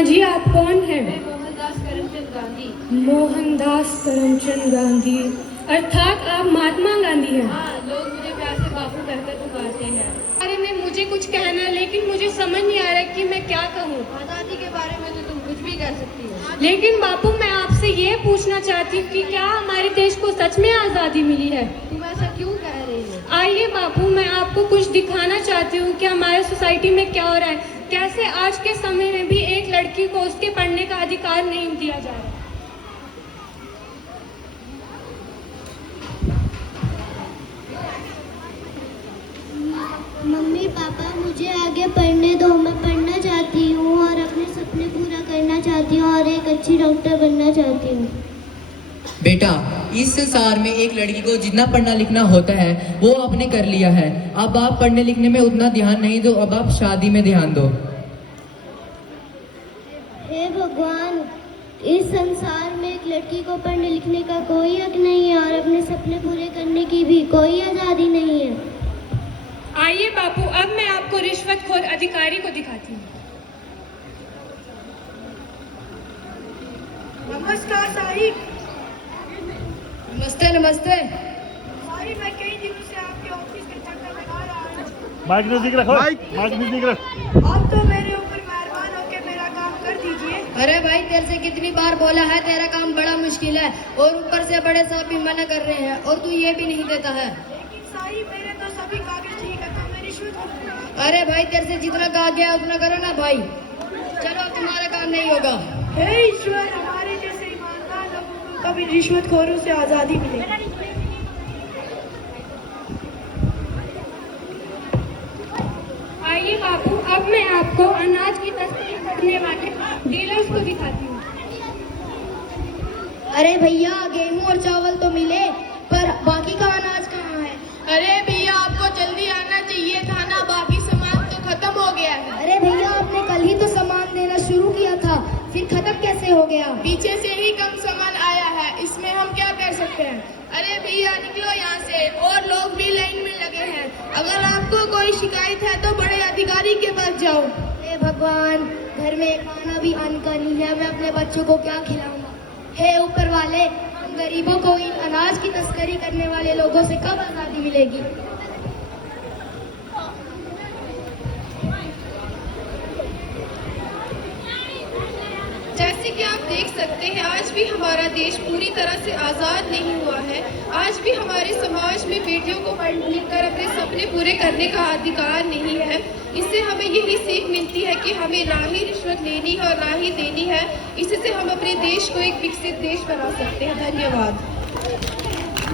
हाँ जी, आप कौन हैं? मैं मोहनदास करमचंद गांधी। मोहनदास करमचंद गांधी, अर्थात आप महात्मा गांधी हैं। हाँ, लोग मुझे प्यार से बापू कहकर पुकारते हैं। बारे में मुझे कुछ कहना है, लेकिन मुझे समझ नहीं आ रहा कि मैं क्या कहूँ। आज़ादी के बारे में तो तुम कुछ भी कह सकती हो। लेकिन बापू, मैं आपसे ये पूछना चाहती हूँ कि क्या हमारे देश को सच में आज़ादी मिली है? तुम ऐसा क्यों कह रही हो? आइए बापू, मैं आपको कुछ दिखाना चाहती हूँ कि हमारे सोसाइटी में क्या हो रहा है, कैसे आज के समय में भी एक लड़की को उसके पढ़ने का अधिकार नहीं दिया जा रहा। मम्मी पापा, मुझे आगे पढ़ने दो। मैं पढ़ना चाहती हूँ और अपने सपने पूरा करना चाहती हूँ और एक अच्छी डॉक्टर बनना चाहती हूँ। बेटा, इस संसार में एक लड़की को जितना पढ़ना लिखना होता है वो आपने कर लिया है। अब आप पढ़ने लिखने में उतना ध्यान नहीं दो, अब आप शादी में ध्यान दो। हे भगवान, इस संसार में एक लड़की को पढ़ने लिखने का कोई हक नहीं है और अपने सपने पूरे करने की भी कोई आज़ादी नहीं है। आइए बापू, अब मैं आपको रिश्वतखोर अधिकारी को दिखाती हूँ। नमस्कार साहिब। नमस्ते नमस्ते। साहिब, मैं कई दिनों से आपके ऑफिस के चक्कर लगा रहा हूँ। माइक नजदीक रखो, माइक नजदीक रखो। आप तो मेरे ऊपर मेहरबान होकर मेरा काम कर दीजिए। अरे भाई, तेरे से कितनी बार बोला है, तेरा काम बड़ा मुश्किल है और ऊपर से बड़े साहब भी मना कर रहे हैं और तू ये भी नहीं देता है। लेकिन साहिब, मेरे तो सभी कागज ठीक है, तो मैं रिश्वत दूंगा। अरे भाई, तेरे से जितना कहा गया उतना करो ना भाई। चलो, तुम्हारा काम नहीं होगा। हे ईश्वर, हमारे जैसे ईमानदार लोगों को कभी रिश्वतखोरों से आज़ादी मिले। आइए बापू, अब मैं आपको अनाज की तस्करी करने वाले डीलर्स को दिखाती हूँ। अरे भैया, गेहूं और चावल तो मिले, पर बाकी का अनाज कहाँ है? अरे भैया, आपको जल्दी आना चाहिए था ना, बाकी सामान तो खत्म हो गया है। अरे भैया, आपने कल ही तो सामान देना शुरू किया था, फिर खत्म कैसे हो गया? पीछे से ही कम सामान आया है, इसमें हम क्या कर सकते हैं? अरे भैया, निकलो यहाँ से, और लोग भी लाइन में लगे हैं। अगर आपको कोई शिकायत है तो बड़े अधिकारी के पास जाओ। हे भगवान, घर में खाना भी अन्न का नहीं है, मैं अपने बच्चों को क्या खिलाऊंगा? हे ऊपर वाले, हम गरीबों को इन अनाज की तस्करी करने वाले लोगों से कब आज़ादी मिलेगी? जैसे कि आप देख सकते हैं, आज भी हमारा देश पूरी तरह से आज़ाद नहीं हुआ है। आज भी हमारे समाज में बेटियों को पढ़ लिख कर अपने सपने पूरे करने का अधिकार नहीं है। इससे हमें यही सीख मिलती है कि हमें ना ही रिश्वत लेनी है और ना ही देनी है। इससे हम अपने देश को एक विकसित देश बना सकते हैं। धन्यवाद।